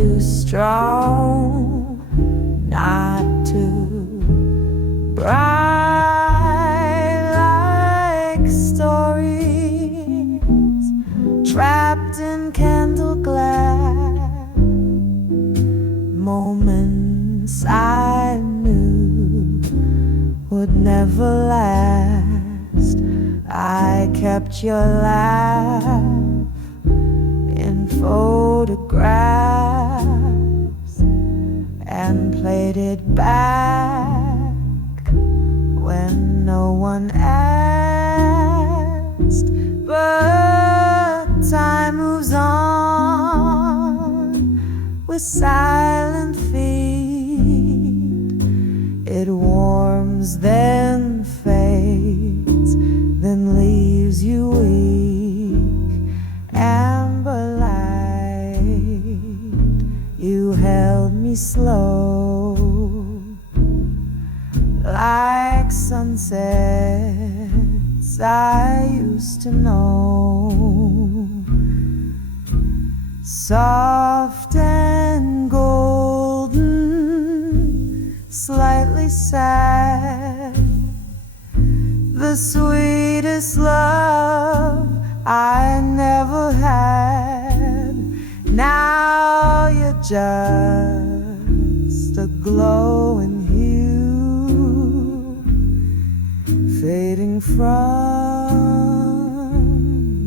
too strong, not too bright, like stories trapped in candle glass, moments I knew would never last. I kept your laugh in photographs and played it back when no one asked. But time moves on with silent feet. It warms, then fades, then leaves you weak. Amber light, you held me slow, like sunsets I used to know. Soft and golden, slightly sad, the sweetest love I never had. Now you're just a glowing hue, fading from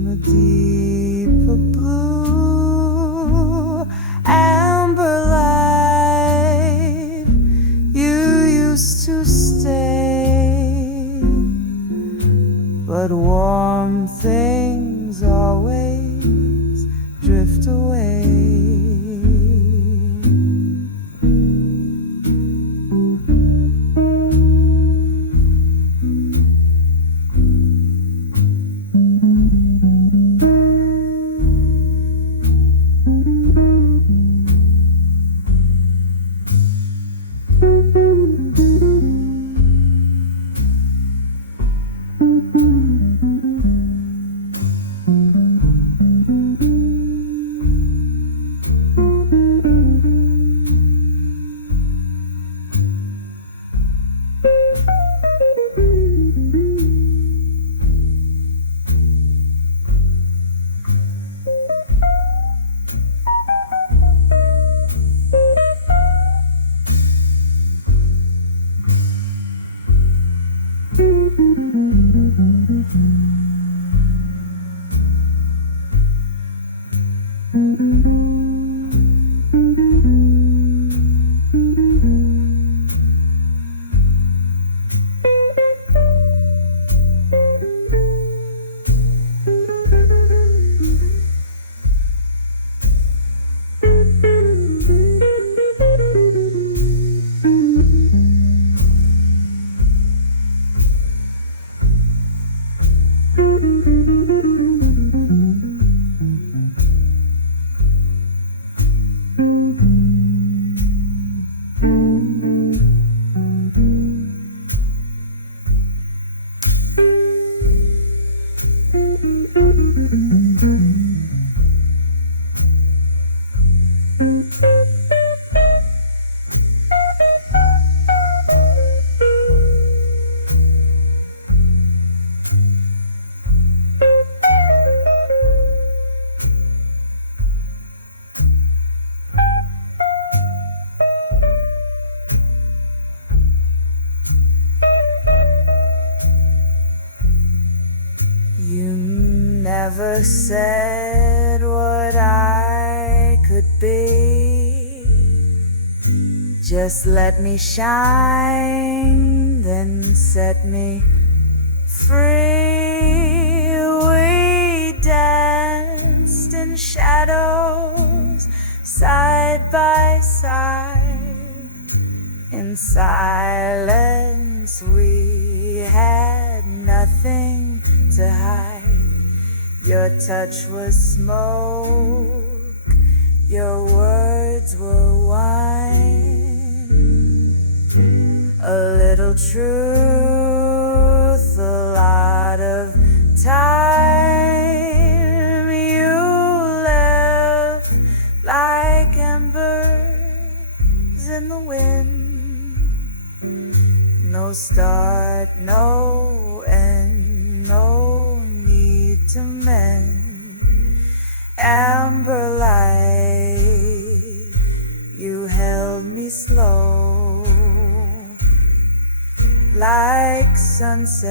a deeper blue. Amber light, you used to stay, but warm things always drift away. Never said what I could be. Just let me shine, then set me free. We danced in shadows, side by side. In silence we had nothing to hide. Your touch was smoke, your words were wine. A little truth, a lot of time. You left like ember No start, no end, no need to mend. Amber light, you held me slow, like sunsets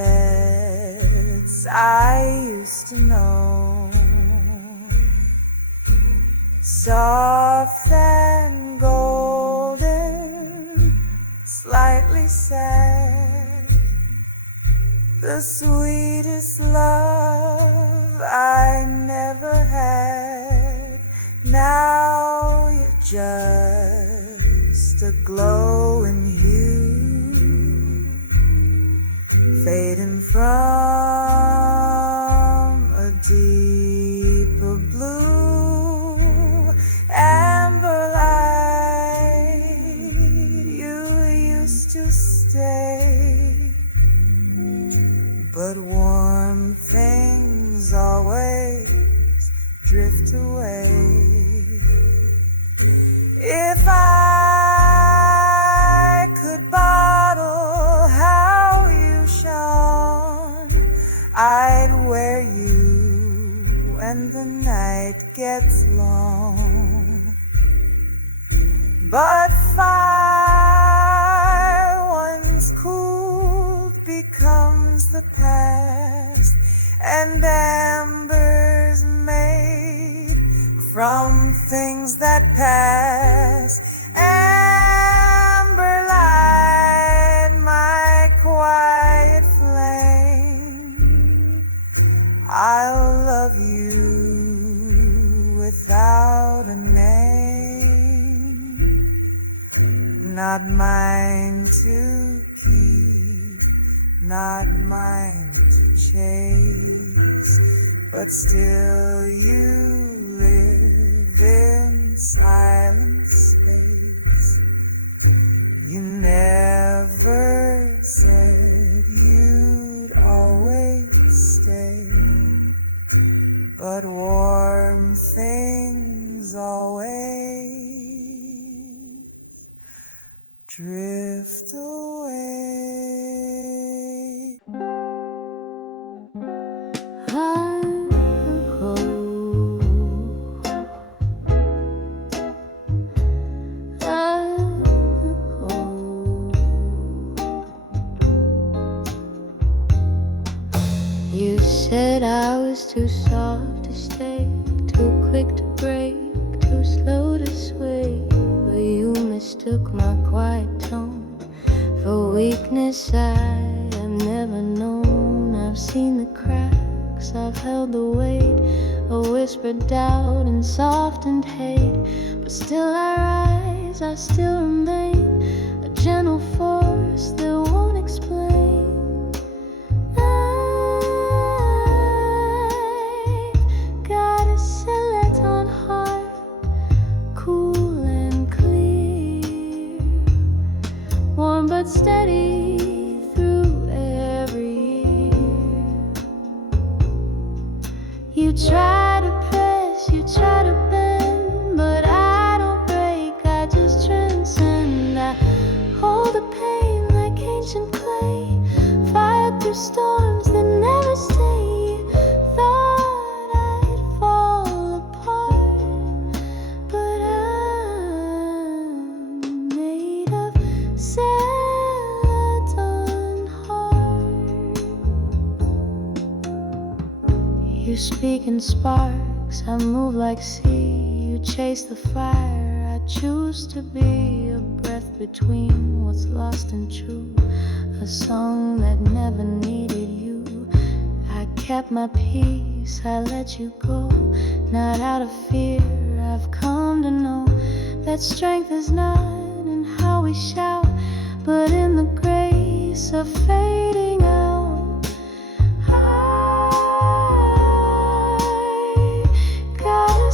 I used to know. Soft and golden, slightly sad, the sweetest love I never had. Now you're just a glowing hue, fading from a deeper blue. Amber light, you used to stay, but warm things always drift away. If I could bottle how you shone, I'd wear you when the night gets long. But fire once cooled becomes the past, and amber's made from things that pass. Amber light, my quiet flame, I'll love you without a name, not mine to keep, not mine to chase, but still you live in silent space. You never said you'd always stay, but warm things always drift away. You said I was too soft to stay, too quick to break, too slow to sway. But you mistook my quiet tone for weakness I have never known. I've seen the cracks, I've held the weight of whispered doubt and softened hate. But still I rise, I still remain a gentle force that won't explain. But steady through every year. You try to press, you try to bend, but I don't break, I just transcend. I hold the pain like ancient clay, fired through storms that never stay. Thought I'd fall apart, but I'm made of sand. You speak in sparks, I move like sea. You chase the fire, I choose to be a breath between what's lost and true. A song that never needed you. I kept my peace, I let you go. Not out of fear, I've come to know that strength is not in how we shout, but in the grace of fading out.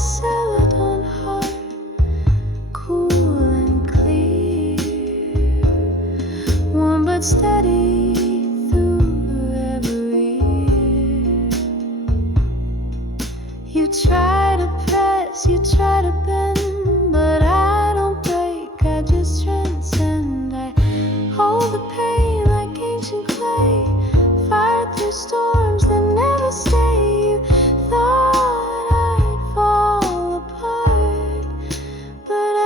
Celadon heart, cool and clear, warm but steady through every year. You try to press, you try to bend, but I don't break, I just transcend. I hold the pain like ride through storms that never stay. You thought I'd fall apart, but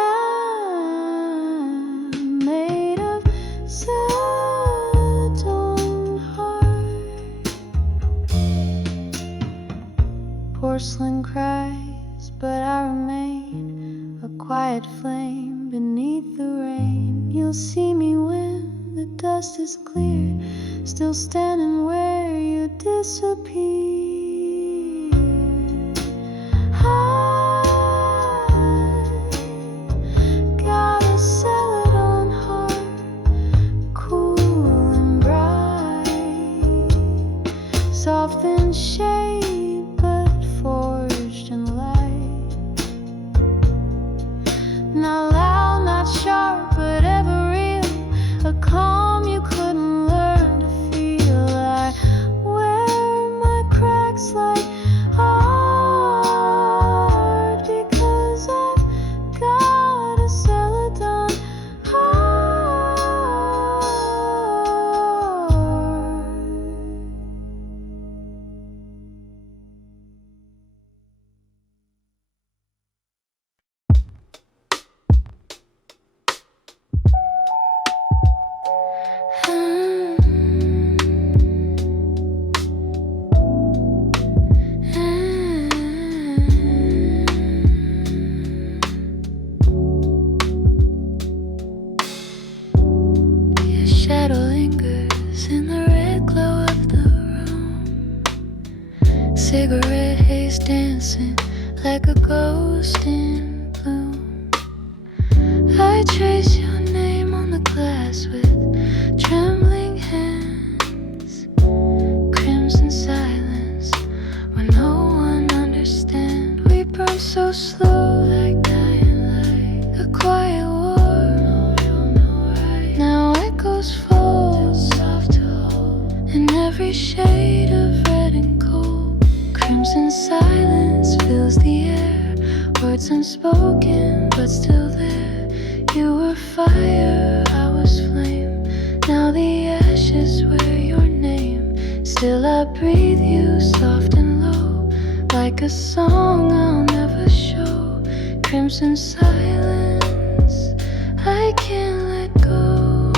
I'm made of stone heart. Porcelain cries, but I remain a quiet flame beneath the rain. You'll see me when the dust is clear, still standing where you disappear. I got a celadon heart, cool and bright, soft in shape but forged in light. Not loud, not sharp, but ever real, a calm you couldn't learn to feel. I wear my cracks like art because I've got a celadon heart. Your shadow lingers in the red glow of the room. Cigarette haze dancing like a ghost in bloom. I trace your name on the glass with trembling hands. Crimson silence when no one understands. We burn so slow like dying light. A quiet war. Now echoes fall, soft to hold, in every shade of red and gold. Crimson silence fills the air, words unspoken but still there. You were fire, I was flame. Now the ashes wear your name. Still I breathe you soft and low, like a song I'll never show. Crimson silence, I can't let go.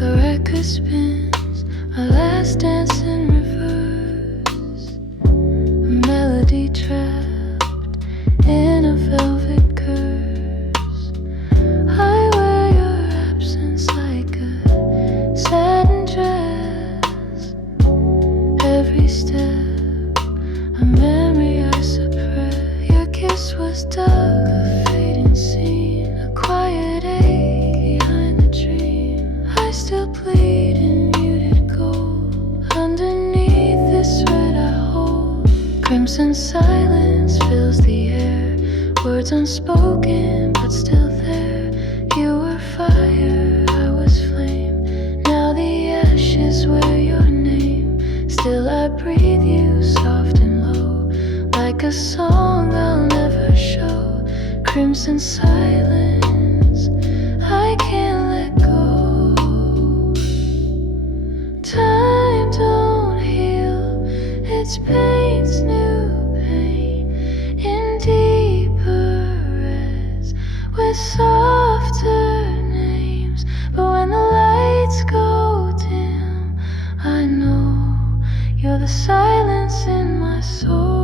The record spins, our last dance in reverse. A melody trapped in a velvet curse. I wear your absence like a satin dress. Every step, a memory I suppress. Your kiss was dark, a fading scene, a quiet ache behind the dream. I still bleed in muted gold underneath this red I hold. Crimson silence fills the air, words unspoken but still there. You were fire, I was flame. Now the ashes wear your name. Still I breathe you soft and low, like a song I'll never show. Crimson silence, I can't let go. Time don't heal, it's pain's new pain in deeper reds with softer names. But when the lights go dim, I know you're the silence in my soul.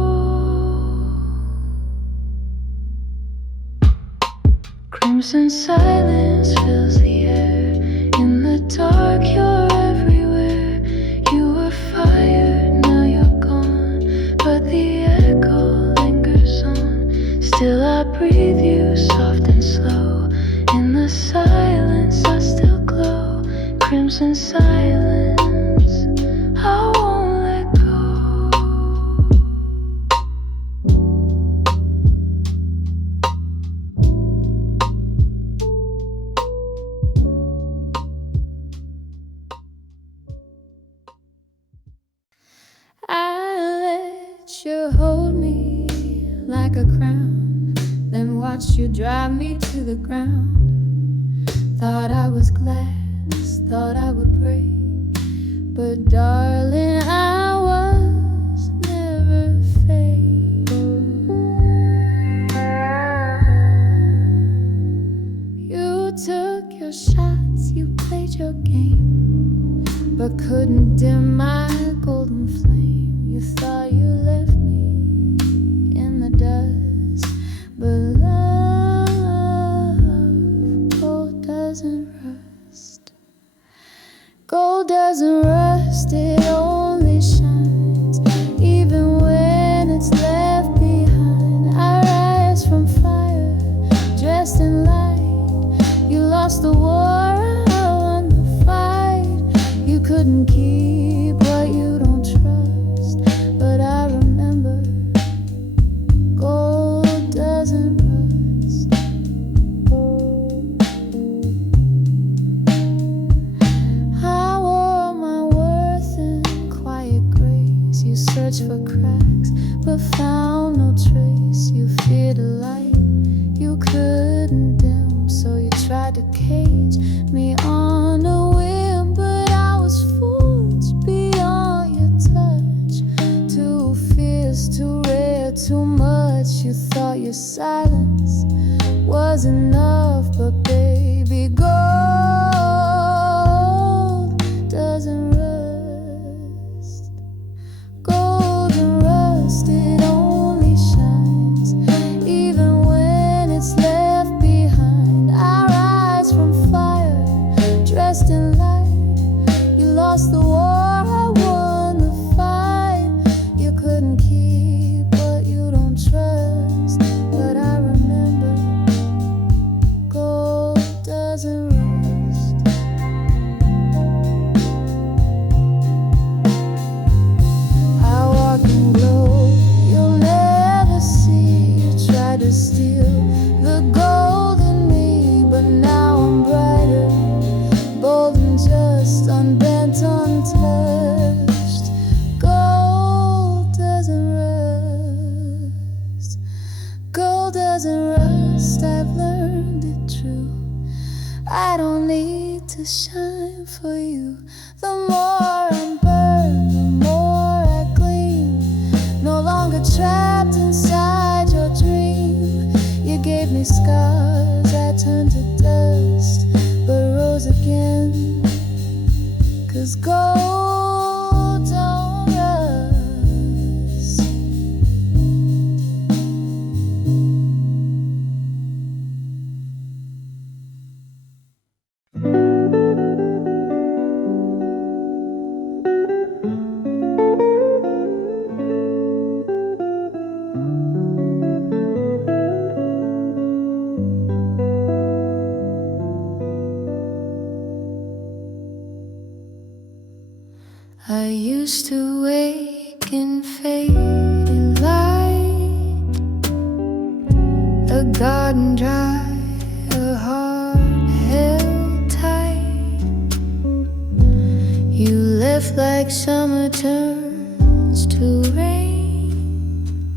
Crimson silence fills the air. In the dark, you're everywhere. You were fire, now you're gone, but the echo lingers on. Still I breathe you soft and slow. In the silence, I still glow. Crimson silence, I won't let go. You hold me like a crown, then watched you drive me to the ground. Thought I was glass, thought I would break. But darling, I was never fake. You took your shots, you played your game, but couldn't dim my golden flame. You thought you left me in the dust, but love, gold doesn't rust. Gold doesn't rust, it only shines, even when it's left behind. I rise from fire, dressed in light. You lost the war, I won the fight. You couldn't keep what you don't trust, but I remember gold doesn't rust. I wore my worth in quiet grace. You searched for cracks, but found no trace. You feared a light you couldn't dim, so you tried to cage me on a whim. But I was foolish beyond your touch, too fierce, too rare, too much. You thought your silence was enough, but baby, gold doesn't rust. Golden rust, it only shines, even when it's left behind. I rise from fire, dressed in light. You lost the war, I won the fight. You couldn't keep what you don't trust, but I remember gold doesn't rust. I walk in glow, you'll never see. You try to steal the gold in me, but now I'm brighter, bold and just, unbent, untouched. Gold doesn't rust. Gold doesn't rust, I've learned it true. I don't need to shine for you. The more I'm burned, the more I gleam. No longer trapped inside your dream. You gave me scars, I turned to dust, but rose again. 'Cause gold don't rust. I used to wake in faded light, a garden dry, a heart held tight. You left like summer turns to rain,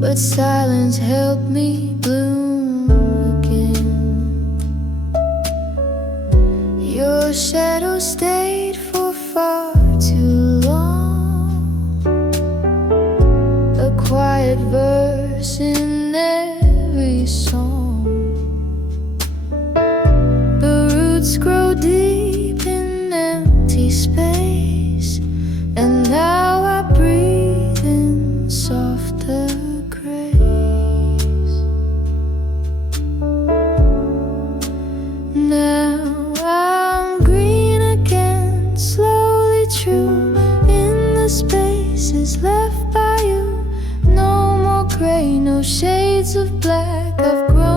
but silence helped me bloom again. Your shadow stayed for far too long, a quiet verse in every song. The roots grow deep in empty space, and now I breathe in softer grace. Now I'm green again, slowly true in the spaces left by you. No more gray, no shades of black. I've grown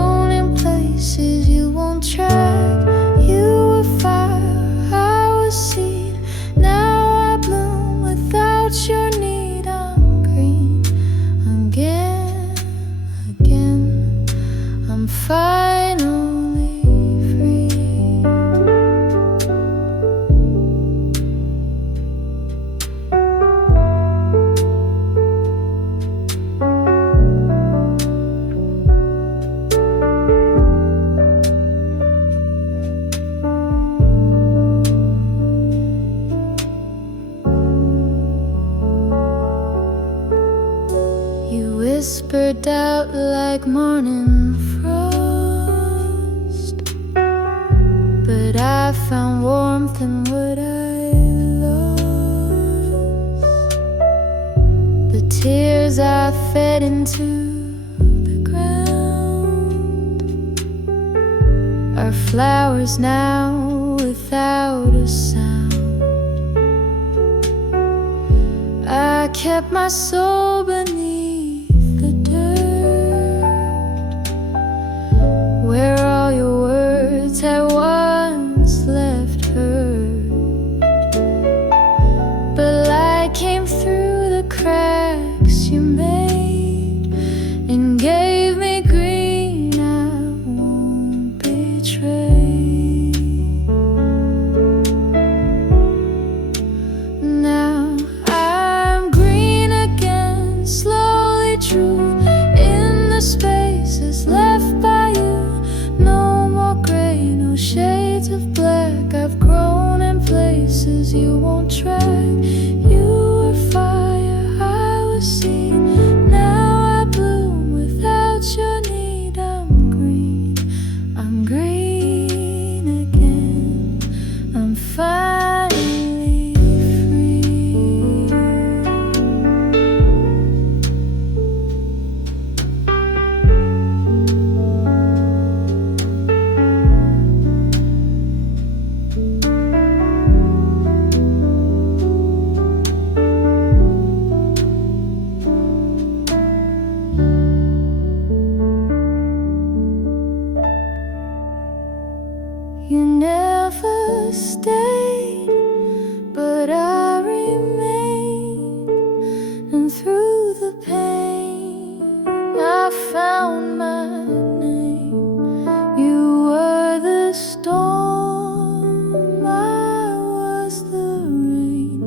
dripped out like morning frost, but I found warmth in what I lost. The tears I fed into the ground are flowers now without a sound. I kept my soul beneath the dirt, where all your words had once left hurt. But light came through the cracks you made and gave me green I won't betray. Now I'm green again, slowly true in the spaces left by you. No more gray, no shades of black. I've grown in places you won't track. You were fire, I was seed. Now I bloom without your need. I'm green again. I'm finally free. You never stayed, but I remained, and through the pain I found my name. You were the storm, I was the rain,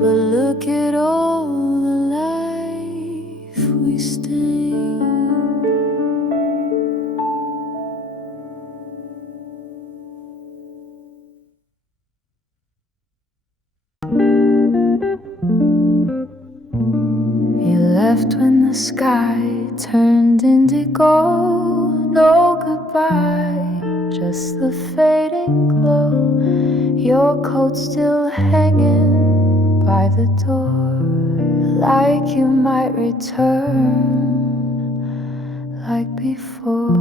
but look at all the life we stained. You left when the sky turned indigo. No goodbye, just the fading glow. Your coat still hanging by the door, like you might return like before.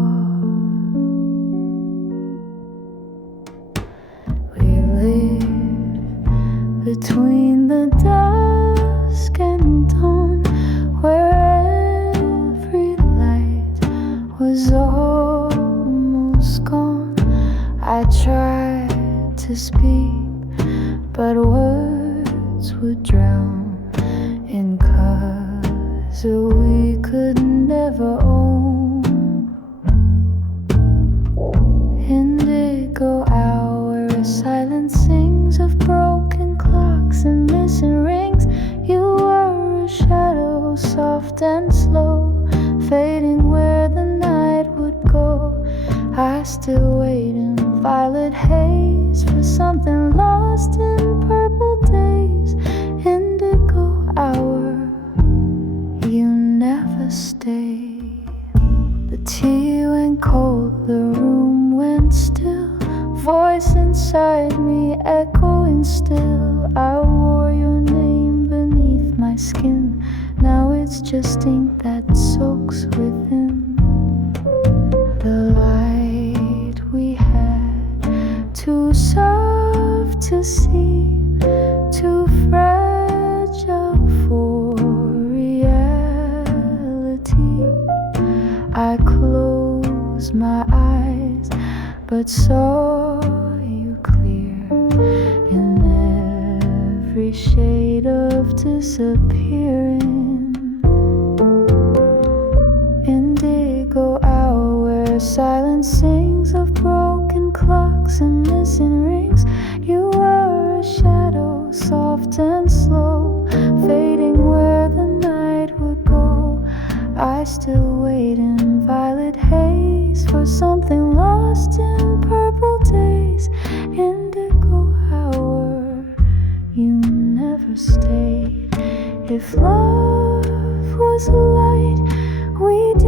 We live between the dusk and dawn, where every light was almost gone. I tried to speak, but words would drown in colors we could never own. Indigo hour, where silence sings of broken clocks and missing rings. You were a shadow, soft and slow, fading where the night would go. I still wait in violet haze for something lost in purple days. Indigo hour, you never stayed. The tea went cold, the room went still, voice inside me echoing still. I wore your name beneath my skin, now it's just ink that soaks within. The light we had, too soft to see, too fragile for reality. I closed my eyes, but saw you clear in every shade of disappearing. Indigo hour, where silence sings of broken clocks and missing rings. You were a shadow, soft and slow, fading where the night would go. I still wait in violet haze for something lost in purple days. Indigo hour, you never stayed. If love was a light, we'd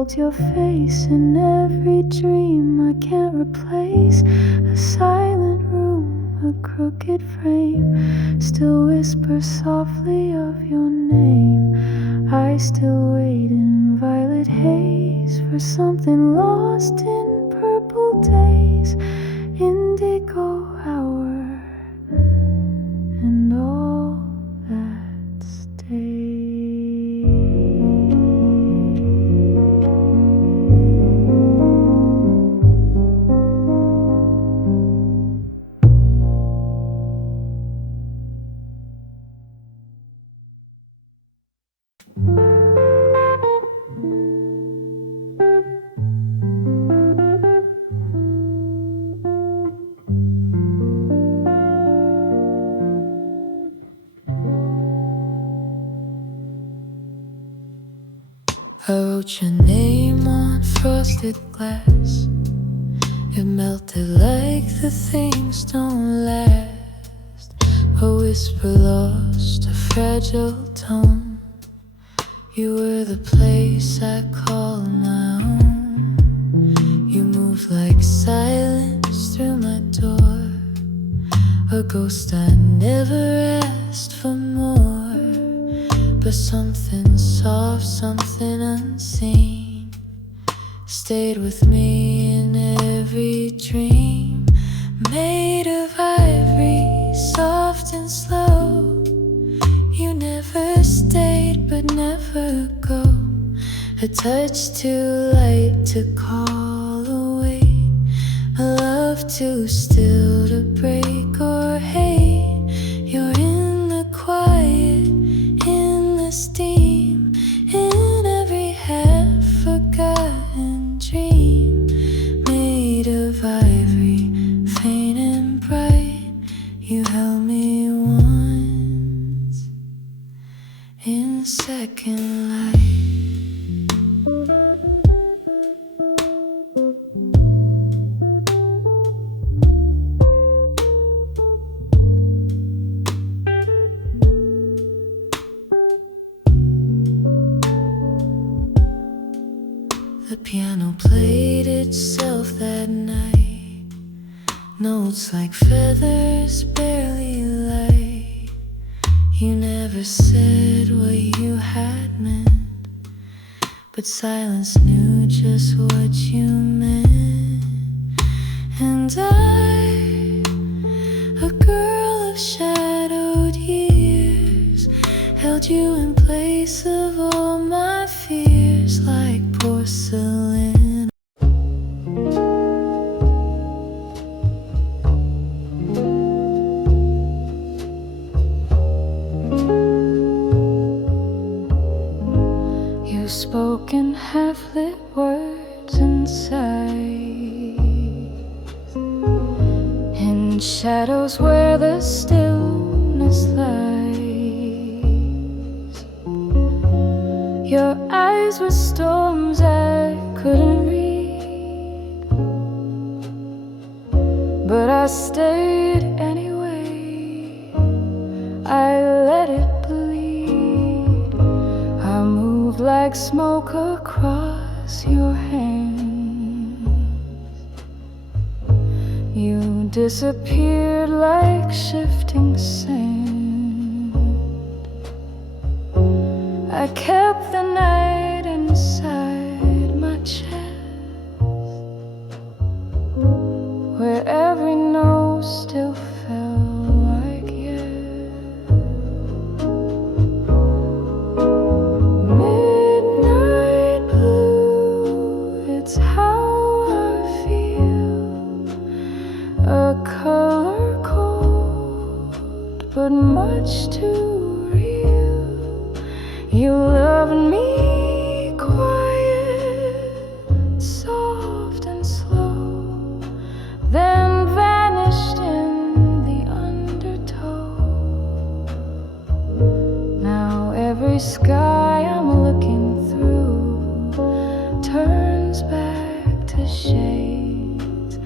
holds your face in every dream I can't replace. A silent room, a crooked frame, still whispers softly of your name. I still wait in violet haze for something lost in purple days, indigo hour, and all that stays. I wrote your name on frosted glass. It melted like the things don't last. A whisper lost a fragile tone. You were the place I call my own. You moved like silence through my door, a ghost I never asked for more. But something soft, something unseen stayed with me in every dream. Made of ivory, soft and slow. You never stayed but never go. A touch too light to call away, a love too still to break or hate. You're in the quiet, in the steam, in every half-forgotten dream. Made of ivory, faint and bright, you held me once in second light. The piano played itself that night, notes like feathers barely light. You never said what you had meant, but silence knew just what you meant. And I, a girl of shadowed years, held you in place of all my fears like porcelain. You spoke in half-lit words inside, in shadows where the stillness lies. Your eyes were storms I couldn't read, but I stayed anyway. I let it bleed. I moved like smoke across your hands. You disappeared like shifting sand. I kept the night inside my chest, where every note still felt like yes. Midnight blue, it's how I feel. A color cold, but much too real. You loved me quiet, soft and slow, then vanished in the undertow. Now every sky I'm looking through turns back to shades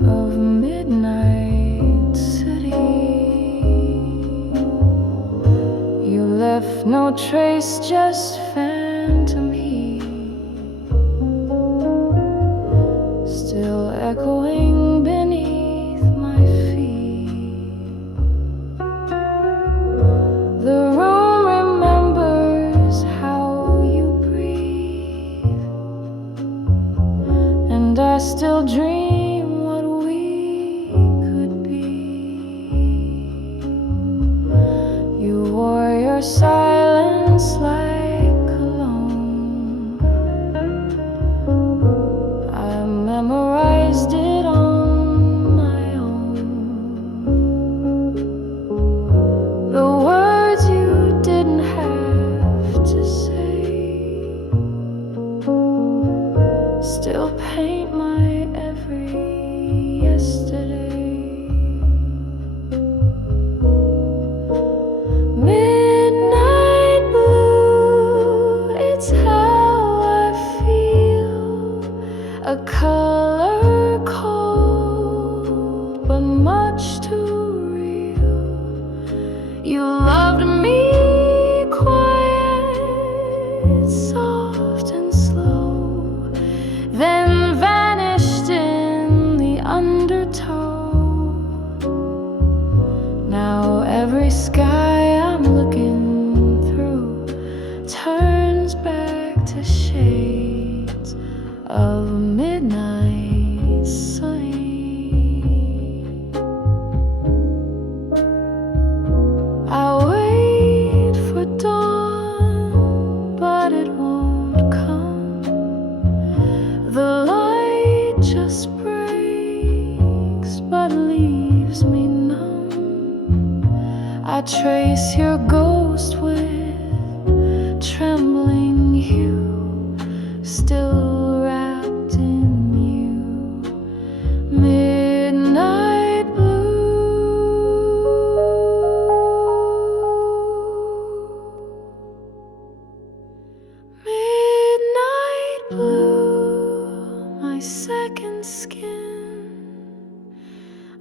of midnight city. You left no trace, just phantom heat. echoing beneath my feet. The room remembers how you breathe, and I still dream what we could be. You wore your silence like cologne. I memorized it on my own. The words you didn't have to say still paint my every yesterday. Midnight blue, it's how I feel. A color cold, but much too real. You loved me quiet, soft and slow, then vanished in the undertow. Now every sky I'm looking through turns back to shades of midnight sun. I wait for dawn, but it won't come. The light just breaks, but leaves me numb. I trace your ghost with trembling hue, still wrapped in you. Midnight blue. Midnight blue, my second skin.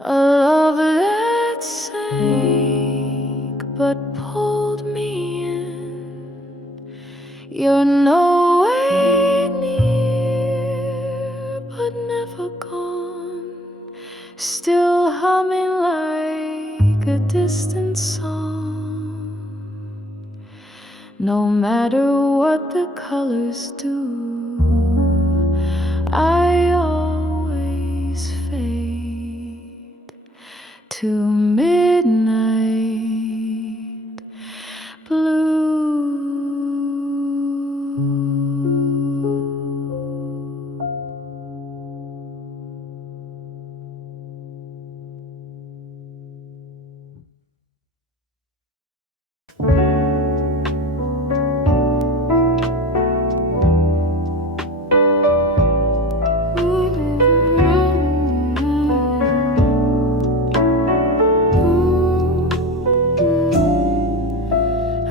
A love that sank but pulled me in. You're nowhere near, but never gone. Still humming like a distant song. No matter what the colors do, I always fade to midnight blue.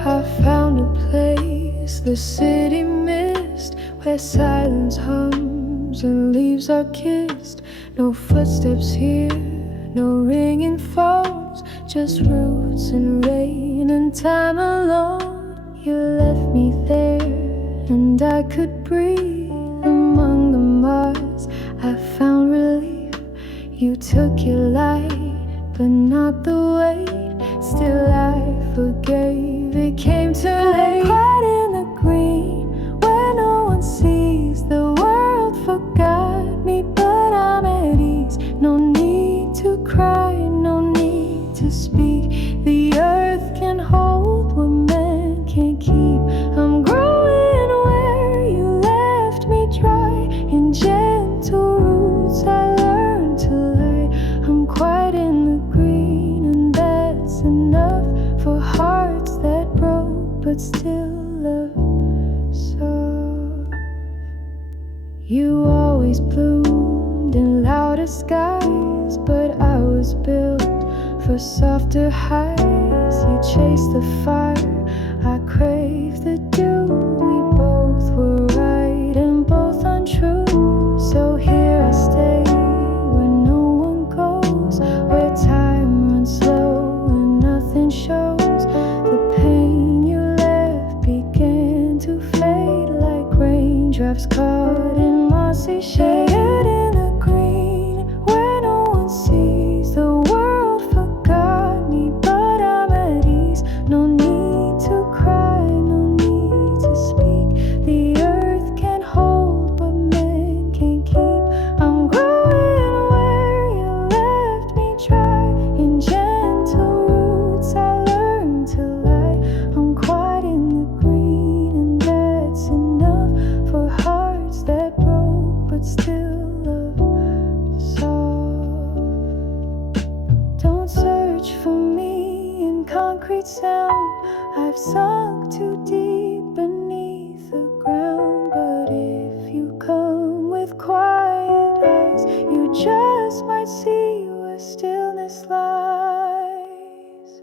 I found a place the city missed, where silence hums and leaves are kissed. No footsteps here, no ringing phones, just roots and rain and time alone. You left me there, and I could breathe among the Mars. I found relief. You took your light, but not the weight. Still I forgave, it came too late. Quiet in the green, where no one sees. The world forgot me, but I'm at ease. No need to cry, no need to speak. The earth can hold what man can't keep. I'm growing where you left me dry. In gentle roots I learned to lie. I'm quiet in the green, and that's enough for hearts that broke but still love soft. You always bloomed in louder skies, but I was built for softer highs. You chased the fire, I craved the dew. We both were right and both untrue. So here I stay, where no one goes, where time runs slow and nothing shows. The pain you left began to fade like raindrops caught in mossy shade. In the green, too deep beneath the ground. But if you come with quiet eyes, you just might see where stillness lies.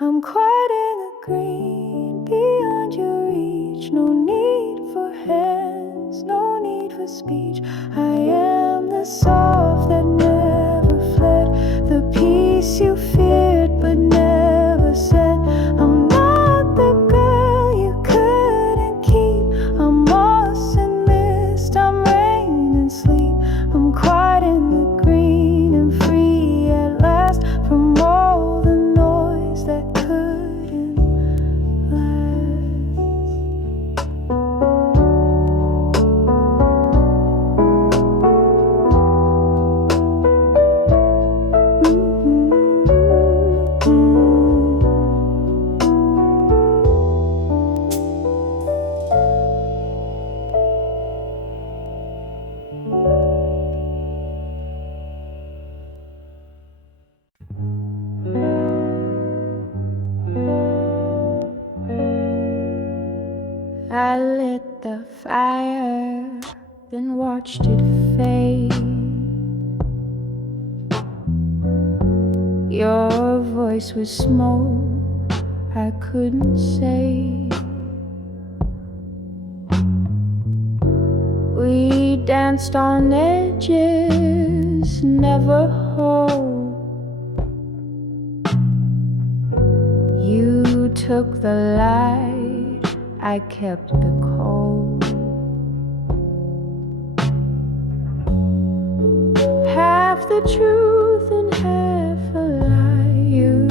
I'm quite in the green, beyond your reach. No need for hands, no need for speech. I am the soft that never fled, the peace you feared but never said. I'm not the girl you couldn't keep. I'm moss and mist, I'm rain and sleep. I'm quiet in the green and free at last from all the noise that couldn't last. I lit the fire, then watched it fade. Your voice was smoke I couldn't say. We danced on edges, never whole. You took the light, I kept the cold. Half the truth and half a lie. You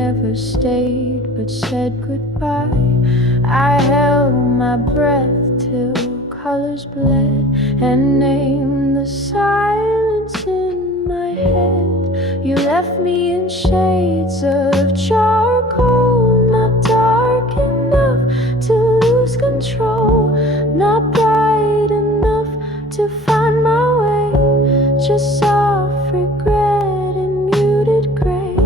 never stayed but said goodbye. I held my breath till colors bled and named the silence in my head. You left me in shades of charcoal, not dark enough to lose control, not bright enough to find my way, just soft regret and muted gray.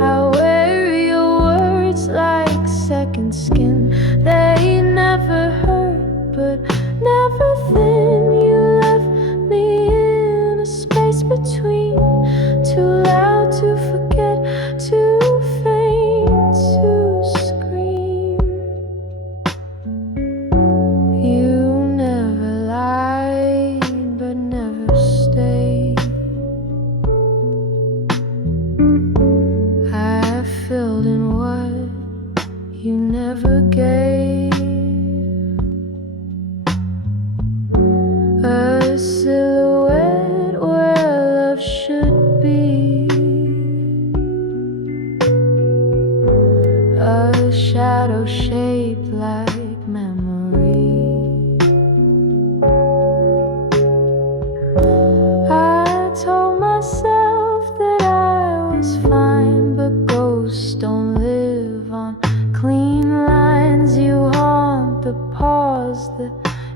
I wear your words like second skin. They never hurt but never thin. You left me in a space between, too loud to forget, too faint to scream. You never lied but never stayed. I filled in what you never gave. A silhouette where love should be, a shadow shaped like memory. I told myself that I was fine, but ghosts don't live on clean lines. You haunt the pause, the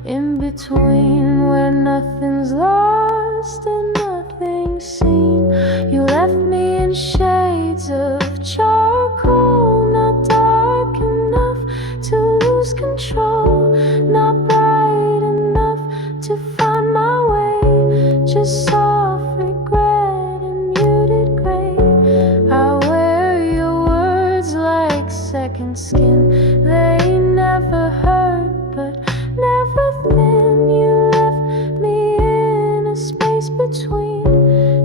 in between, where nothing's lost and nothing's seen. You left me in shades of charcoal, not dark enough to lose control, not bright enough to find my way, just soft regret and muted gray. I wear your words like second skin. They never hurt but never thin. You left me in a space between,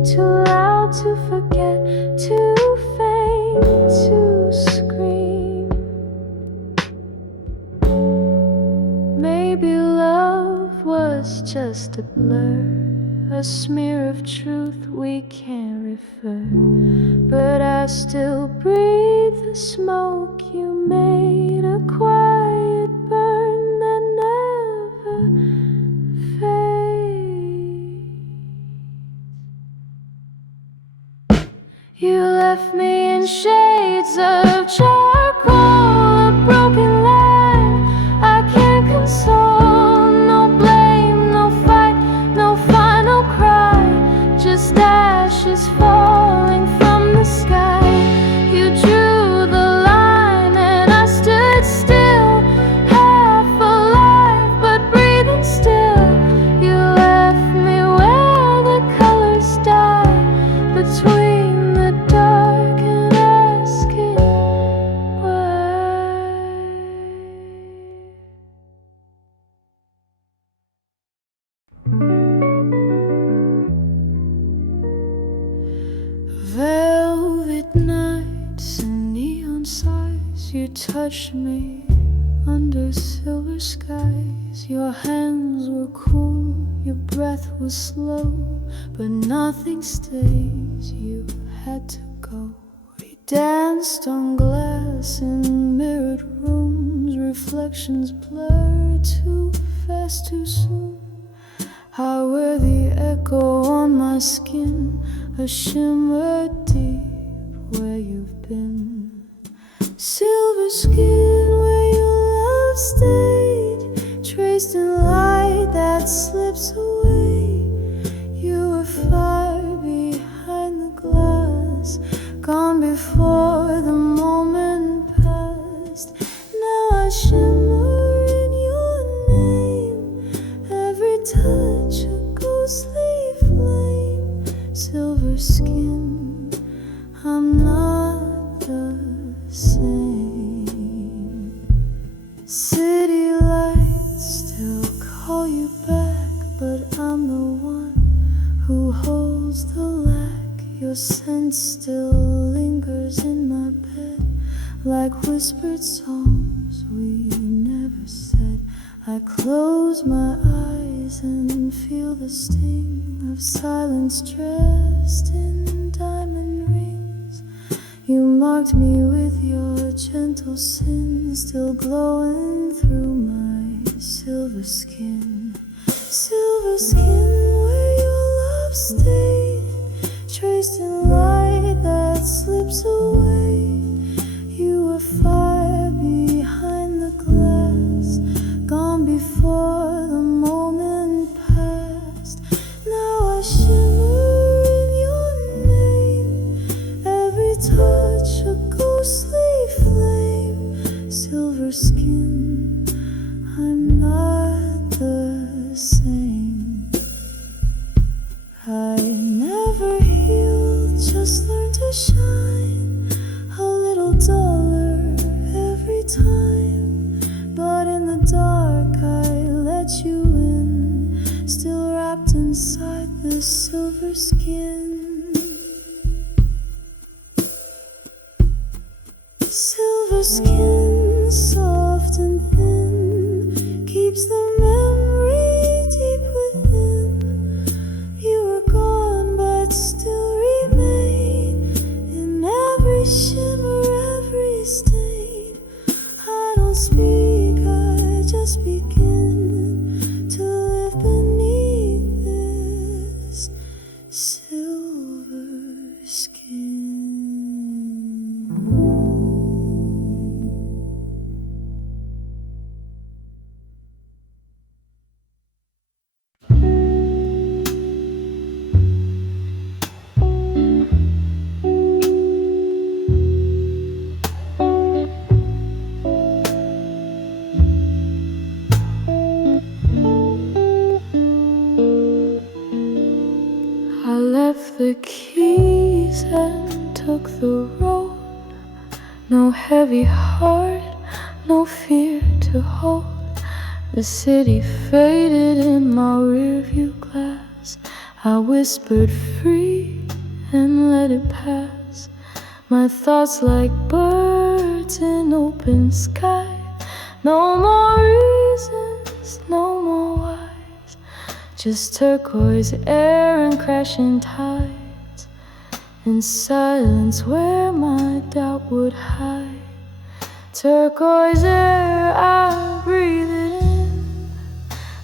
too loud to forget, too faint to scream. Maybe love was just a blur, a smear of truth we can't refer, but I still breathe the smoke you made, a quiet burn that never fades. You left me in shades of charcoal, a broken line I can't console. No blame, no fight, no final cry, just ashes falling from the sky. You drew the line and eyes, you touched me under silver skies. Your hands were cool, your breath was slow, but nothing stays, you had to go. We danced on glass in mirrored rooms, reflections blurred too fast, too soon. I wear the echo on my skin, a shimmer deep where you've been. Silver skin where your love stayed, traced in light that slips away. You were far behind the glass, gone before the moment passed. Now I shimmer in your name, every touch a ghostly flame. Silver skin, I'm not the same. City lights still call you back, but I'm the one who holds the lack. Your scent still lingers in my bed, like whispered songs we never said. I close my eyes and feel the sting of silence dressed in diamond rings. You marked me with your gentle sin, still glowing through my silver skin. Silver skin where your love stayed, traced in light that slips away. You were far behind the glass, gone before the moment passed. Now I shimmer in your name, every touch a ghostly flame. Silver skin, I'm not the same. I never healed, just learned to shine a little duller every time. But in the dark I let you in, still wrapped inside this silver skin. Silver skin, soft and thin, keeps the memory deep within. You were gone but still remain in every shimmer, every stain. I don't speak, I just begin to live beneath this silver skin. I left the keys and took the road. No heavy heart, no fear to hold. The city faded in my rearview glass. I whispered free and let it pass. My thoughts like birds in open sky. No more reasons, no more whys, just turquoise air and crashing tides, in silence where my doubt would hide. Turquoise air, I breathe it in,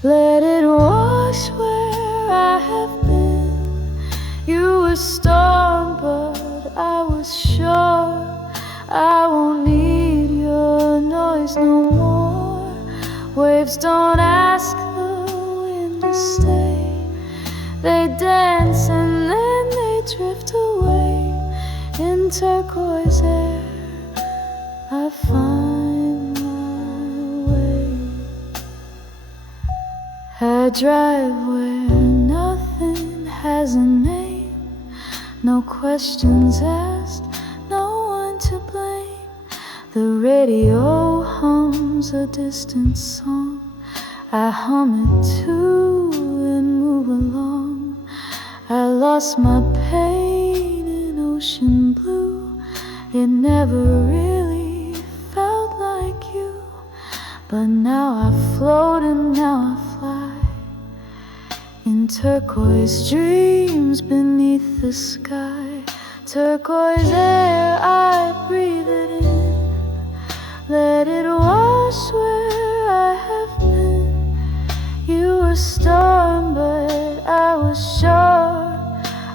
let it wash where I have been. You were storm, but I was sure I won't need your noise no more. Waves don't ask the wind to stay, they dance and then they drift away. In turquoise air, I find my way. I drive where nothing has a name, no questions asked, no one to blame. The radio hums a distant song, I hum it too and move along. I lost my pain in ocean blue, it never really But now I float and now I fly in turquoise dreams beneath the sky. Turquoise air, I breathe it in. Let it wash where I have been. You were storm, but I was sure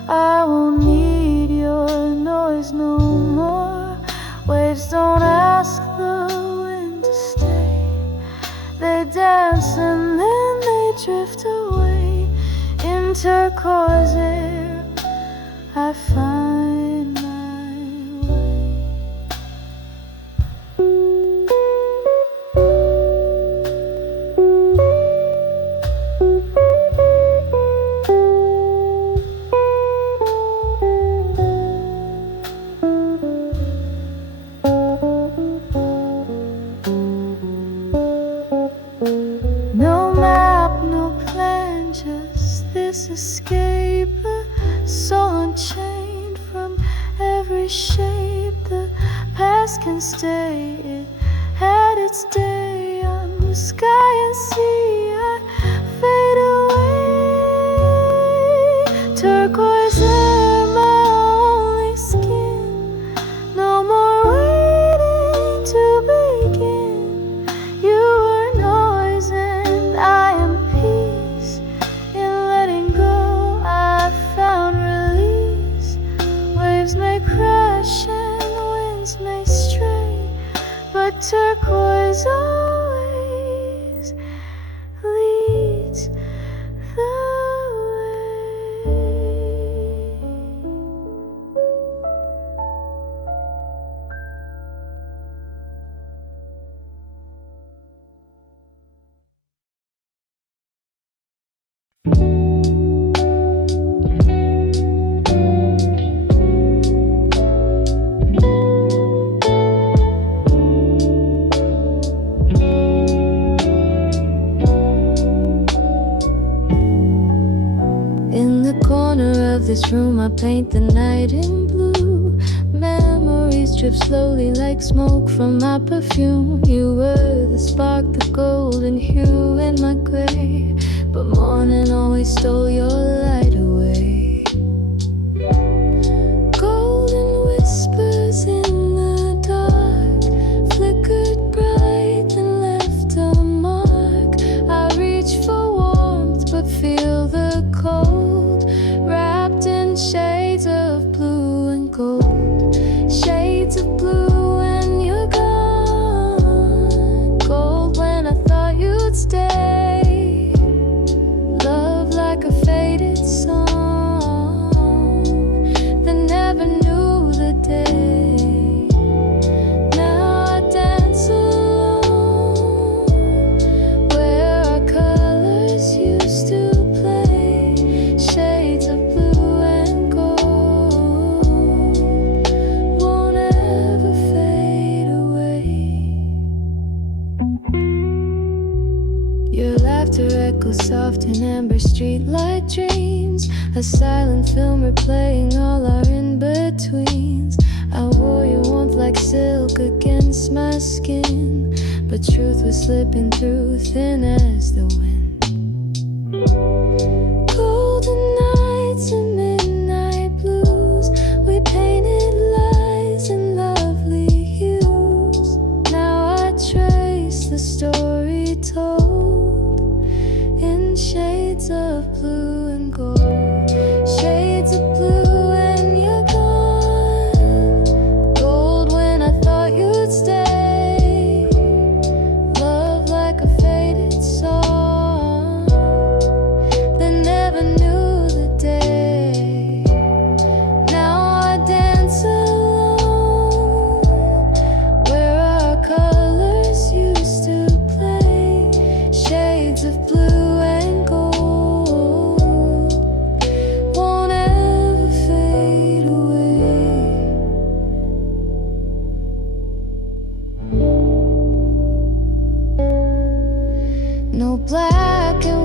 I won't need your noise no more. Waves don't ask the wind to stay. They dance and then they drift away. In turquoise air, I find my way. No map, no plan, just this escape. A soul unchained from every shape. The past can stay, it had its day. On the sky and sea, I fade away. Turquoise air, my only skin. No more waiting to begin. You were noise and I am peace. In letting go, I found release. Waves may crash and winds may stray, but turquoise always leads the way. In the corner of this room, I paint the night in blue. Memories drift slowly like smoke from my perfume. You were the spark, the golden hue in my gray, but morning always stole your light away. Golden whispers in the dark flickered bright and left a mark. I reach for warmth but feel the cold, wrapped in shades of blue and gold. Shades of blue when you're gone, gold when I thought you'd stay. Love like a faded song that never knew the day. Now I dance alone where our colors used to play. Shades of blue and gold won't ever fade away. Your laughter echoes soft in amber streetlight dreams. A silent film replaying all our in-betweens. I wore your warmth like silk against my skin, but truth was slipping through thin as the wind. Golden nights and midnight blues, we painted lies in lovely hues. Now I trace the story told in shades of blue and gold. Shades of blue when you're gone, gold when I thought you'd stay. Love like a faded song that never knew the day. Now I dance alone where our colors used to play. Shades of blue and gold won't ever fade away. No black and